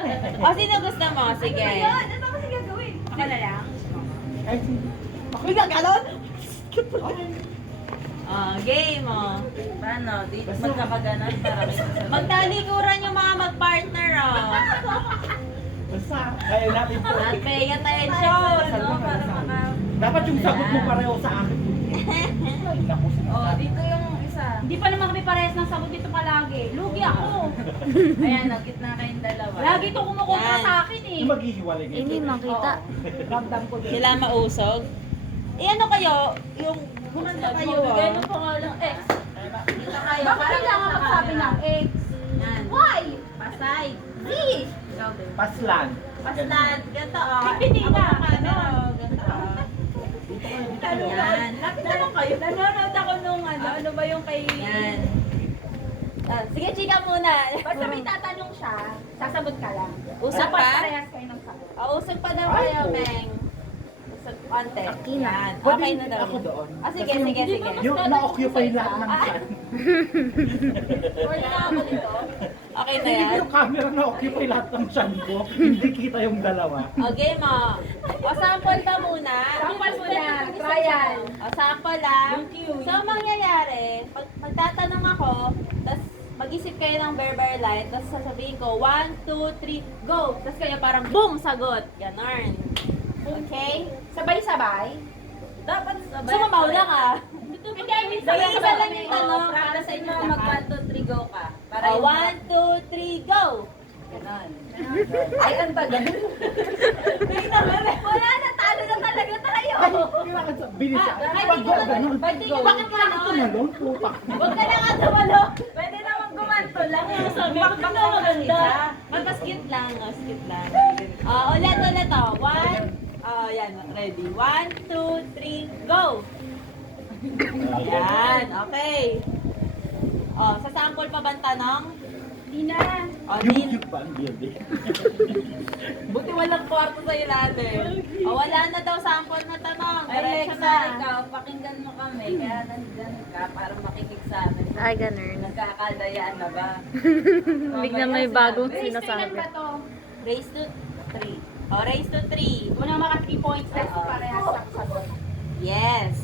O, sino gusto mo? Sige. Ano ba kasi gagawin? Ako na lang. Ako'y gaganon? Game, oh. Paano? Di magkakaganan para may sasabihin. Magtalikuran yung mga mag-partner, oh. Basta, kaya natin po. At pay attention. Ano, para maka... Dapat yung sagot mo pareho sa akin. Ay, naku, Oh, sinasabi. dito yung isa. Hindi pa naman kami parehas ng sagot dito palagi. Lugi ako. Ayan, nagkitna kayong dalawa. Lagi ito kumukontra Yan. sa akin eh. Yung maghihiwalay kayo. Hindi makita. Ramdam ko din. Sila mausog. Eh, ano kayo? Yung kumanta kayo, Bigay oh. mo pa nga lang X. Dito kayo. Bakit kailangan magsabi ng X? Yan. Why? Pasay. Z! Ikaw din. Paslan. Paslan. Ganito, oh. Hindi Ako na. ang camera, oh. Ganito, oh. Dito kayo, dito kayo. Yan. Lapit na lang kayo. Nanonood ako nung ano ba yung kay... Yan. Sige, chika muna. Basta may tatanong siya, sasagot ka lang. Usap Dapat pa? parehas kayo ng sagot. Usog pa daw Ay, kayo, po. Meng. Usog konti. Yan. Pwede Okay na daw. ako doon. Sige, Kasi sige, sige. Yung na-occupy lahat ng chan. Or na ako dito. Okay na Hindi yan. yung camera na-occupy lahat ng chan ko. Hindi kita yung dalawa. Okay, mo. O, sample ba muna? Sample muna, trial. O, sample lang. So, ang mangyayari, pag magtatanong ako, tapos mag-isip kayo ng verbal line, tapos sasabihin ko, 1, 2, 3, go! Tapos kayo parang, boom! Sagot. Ganon. Okay? Sabay-sabay. Dapat sabay. Sumamaw lang ah. Hindi, I mean, Sabay-sabay sabay-sabay lang lang yung tanong. Para sa inyo, mag 1, 2, 3, go ka. Para O, yung 1, 2, 3, go! Ganon. Ay, ang bagal. Wala na, talo na talaga tayo. Ay, kailangan sa bilis. Ay, Pag di ko ganun. Pwede ko Bakit ka tumalon? Putak. Huwag ka lang at walo. Pwede naman gumanto lang. Sabi ko, baka maganda. Magpaskit lang, skit lang. Ulit, oh. 1, yan, ready. 1, 2, 3, go! Yan, okay. Sa sample pa ba ang tanong? Hindi na. Din. Yung ba ang building? Buti walang kwarto sa ilalim. Wala na daw sample na tanong. Ay, Diretso Lexa, na. ikaw, pakinggan mo kami. Kaya nandyan ka para makinig sa amin. Ay, ganun. Nagkakadayaan na ba? Biglang may bagong Raise sinasabi. ba to? Raise to 3. Raise to 3. Muna maka 3 points test Oo. parehas sa sagot. Yes.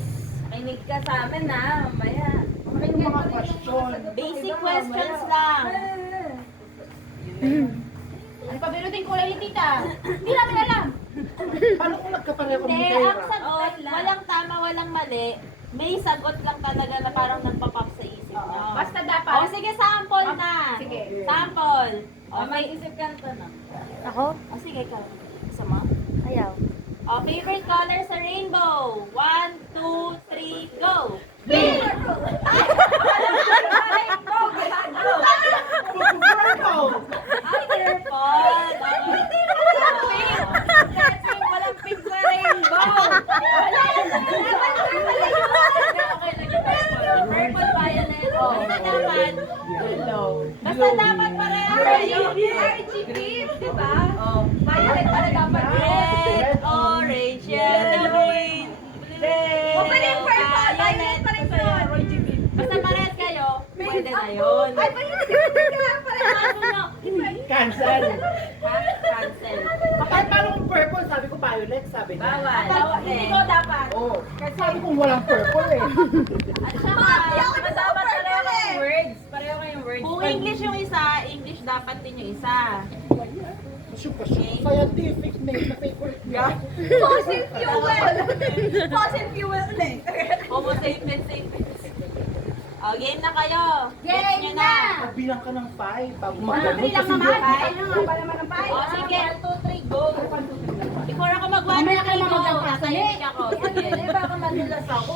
Makinig ka sa amin ha, mamaya. Ano yung mga question? Basic questions lang. Ano pa binutin ko ulit tita? Hindi namin alam. Paano kung nagkapareho kami Hindi, kay ang Ra? sagot, walang tama, walang mali. May sagot lang talaga na parang nagpa-pop sa isip nyo. Basta dapat. Sige, sample na. Sige. Sample. May isip ka na tanong. Ako? Sige, ikaw. Gusto mo? Ayaw. Favorite color sa rainbow. 1, 2, 3, go! Purple! Ay, purple. Kasi walang pink sa rainbow. Purple, violet. Basta dapat. Basta dapat pareho kayo. RGB, di ba? Oh. Violet pala dapat. Red, orange, yellow, green, red, O, pwede yung purple. Violet pa rin yun. Basta parehas kayo, pwede na yun. Ay, violet. Kailangan parehas. Cancel! Ha? Cancel. Kapag paano kung purple, sabi ko violet, sabi niya. Bawal. Bawal Hindi eh. ko dapat. Oo. Kasi sabi kong walang purple eh. At saka, Dapat pareho kayong words. Pareho kayong words. kung English yung isa, English dapat din yung isa. Scientific name na favorite niya. Fossil fuel. Fossil fuel ulit. Homo sapiens sapiens. Game na kayo. Gets Game nyo na. Bilang ka ng 5 bago Ano, mag-ganun. free lang Kasi naman. yung- Ano nga pala naman ang payo? Sige. 1, 2, 3, go. Before ako mag-1, Mamaya ka naman go. magkakasali. Tahimik ako. Sige. Eh, baka madulas ako.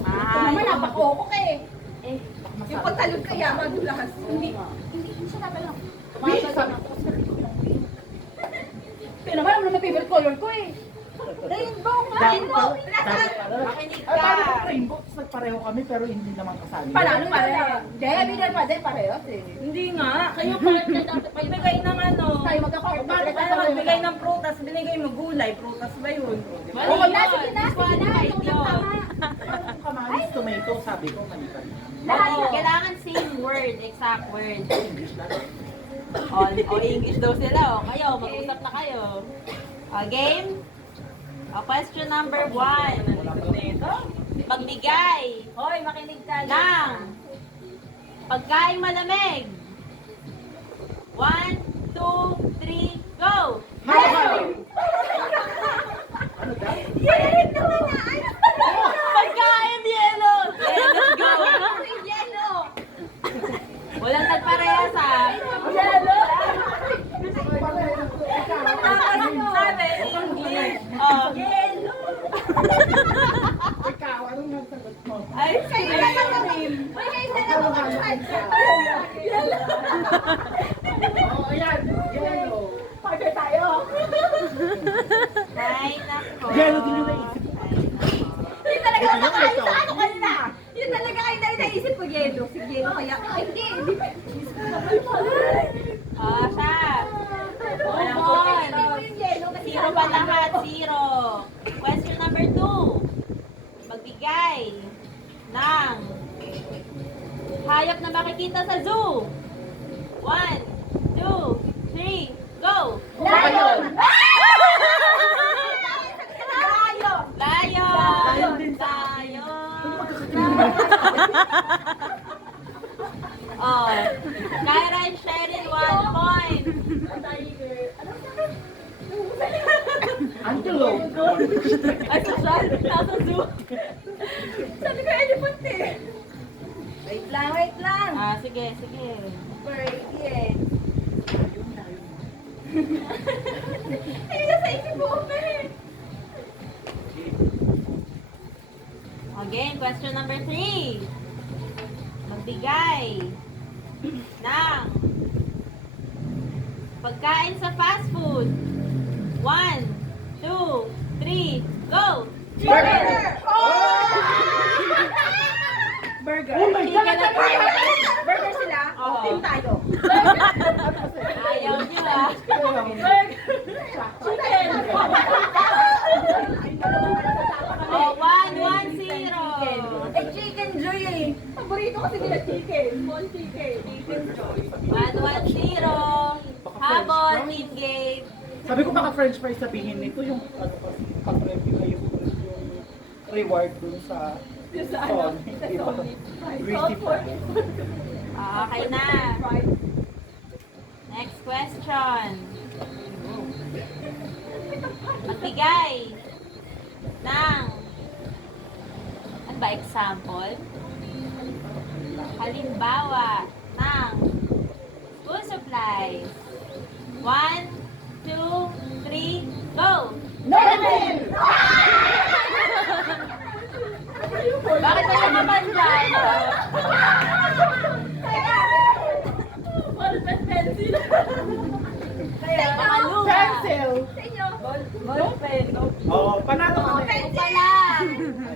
Ito naman, napakoko ka eh. Eh, Yung pagtalog kaya, madulas. Hindi siya dapat lang. Bill, sabi ko. Ito naman, ano naman favorite color ko eh. Rainbow nga. Rainbow. makinig Ay, paano ka. kung rainbow? Tapos nagpareho kami pero hindi naman kasali. Panalo pareho. Hindi, binan pa din parehas eh. Hindi nga. Kayo magbigay ng ano. Tayo magka-partner. Paano kayo magbigay ng prutas? Binigay mo gulay. Prutas ba yun? Mali Oo, yun. sige na, sige na. Disqualified Ito yun. na tama. Kamalis, tomato, sabi ko, mali ka. Lahat Oo, yun. kailangan same word, exact word. English lang. O English daw sila. O kayo, mag-usap na kayo. O game? O question number 1. Magbigay Hoy, makinig ka. ng pagkaing malamig. 1, 2, 3, go! Pagkain yelo! Let's go! Walang nagparehas ah. Sabi, English. Oh. Ikaw, anong nasagot mo? Ay, Oo, ayan. Yellow. Ay, nako. Yellow din yung naisip. Yun talaga ang nakain sa ano kanina. Yun talaga ay naisip ko yelo. Si yelo kaya. Ay, hindi. Hindi pa. Oh, siya. Hindi Move ko on. yung yelo. Kasi Zero pa lahat, zero. Question number 2. Magbigay ng hayop na makikita sa zoo. 1, 2, 3, go! Lion! Lion! Lion din sa Lion! Oh, Kyra and Cheryl, 1 point. Antelope. Ay, social, nasa zoo. Sabi ko, elephant eh. Wait lang. Ah, sige, sige. Birdie eh. Ay, nasa isip ko eh. Okay, question number 3. Magbigay ng pagkain sa fast food. 1, 2, 3, go! Burger! Burger. Oh my God! Chicken at burger. Burger sila? Oo. Team tayo. Ayaw niyo ah. Chicken! Oh, 1, 1, 0. Eh, chicken joy eh. Paborito kasi nila chicken. Small chicken. Chicken joy. 1, 1, 0. Habol, team game. Sabi ko baka french fries sabihin nito yung ano kasi pag-review yung reward dun sa Sonic. Greasy fries. Okay na. Next question. Magbigay ng ano ba, example? Halimbawa ng school supplies. 1, 2, 3, go! Bakit tayo naman dyan? Makaluma. Pencil! Sa inyo. Ballpen. Oo, panalo ka na. Ako pa lang.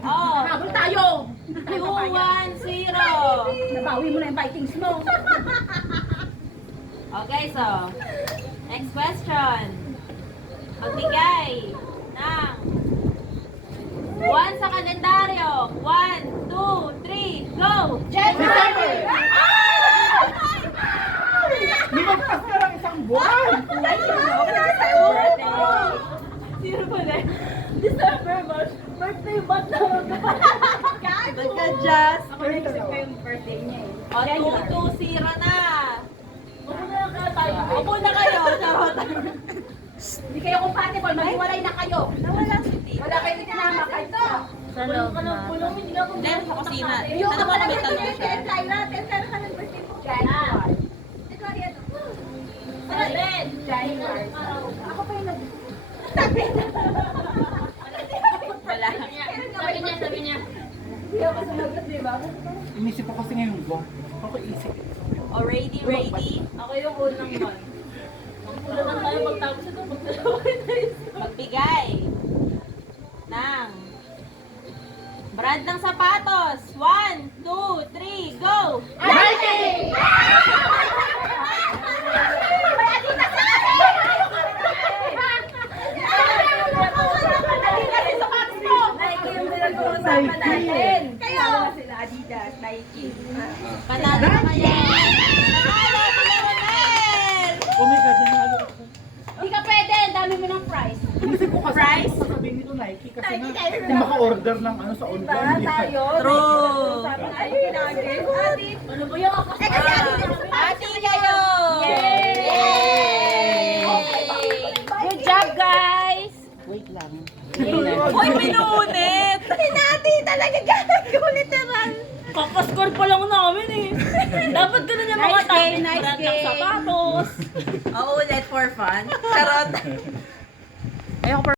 Oh, Habol tayo. 2, 1, 0. Nabawi mo na yung Vikings mo. Okay, so, next question. Magbigay ng 1 sa kalendaryo. 1, 2, 3, go! December! Lumagpas ka lang isang buwan! Zero pa rin. December, birthday ba na? Nagka-just. Ako naisip ko yung birthday niya eh. O, 2, 2, 0 na. Upo na kayo. Charot. Hindi kayo compatible, maghiwalay na kayo. Nawala si Tita. Wala kayo itinama kayo. Sa loob na. Hindi, sa kusina. Yung Ano ba may tanong siya? Tyra, Tyra ka ng birthday mo. January. Ikaw rin. January. Ako pa yung Wala. Sabi niya. Hindi ako sumagot, di ba? Inisip ko kasi ngayong buwan. Ako isip. O, ready, ready? Ako yung unang man. Magpulanan tayo pagtapos ito. Magbigay ng brand ng sapatos. 1, 2, 3, go! Nike! Nike yung pinag-uusapan natin. Kayo! Sila Adidas, Nike. Panalo na kayo. Panalo sila Ronel! my God, nanalo ako. Di ka pwede, ang dami mo ng price. Inisip ko kasi ano sasabihin nito Nike kasi nga kung maka-order ng ano sa online. Diba? di ba? Tayo. True. Tayo yung nagin. Ate. Ano ba yung Eh kasi ate dito sa Ati kayo! Yay! Good job, guys! Wait lang. Uy, minunit! Hinati talaga gagawin naman. Kakaskor pa lang namin eh. Dapat ganun yung mga Nice game, tapos nice brand ng game. sapatos. Oo, ulit for fun. Charot. Ayoko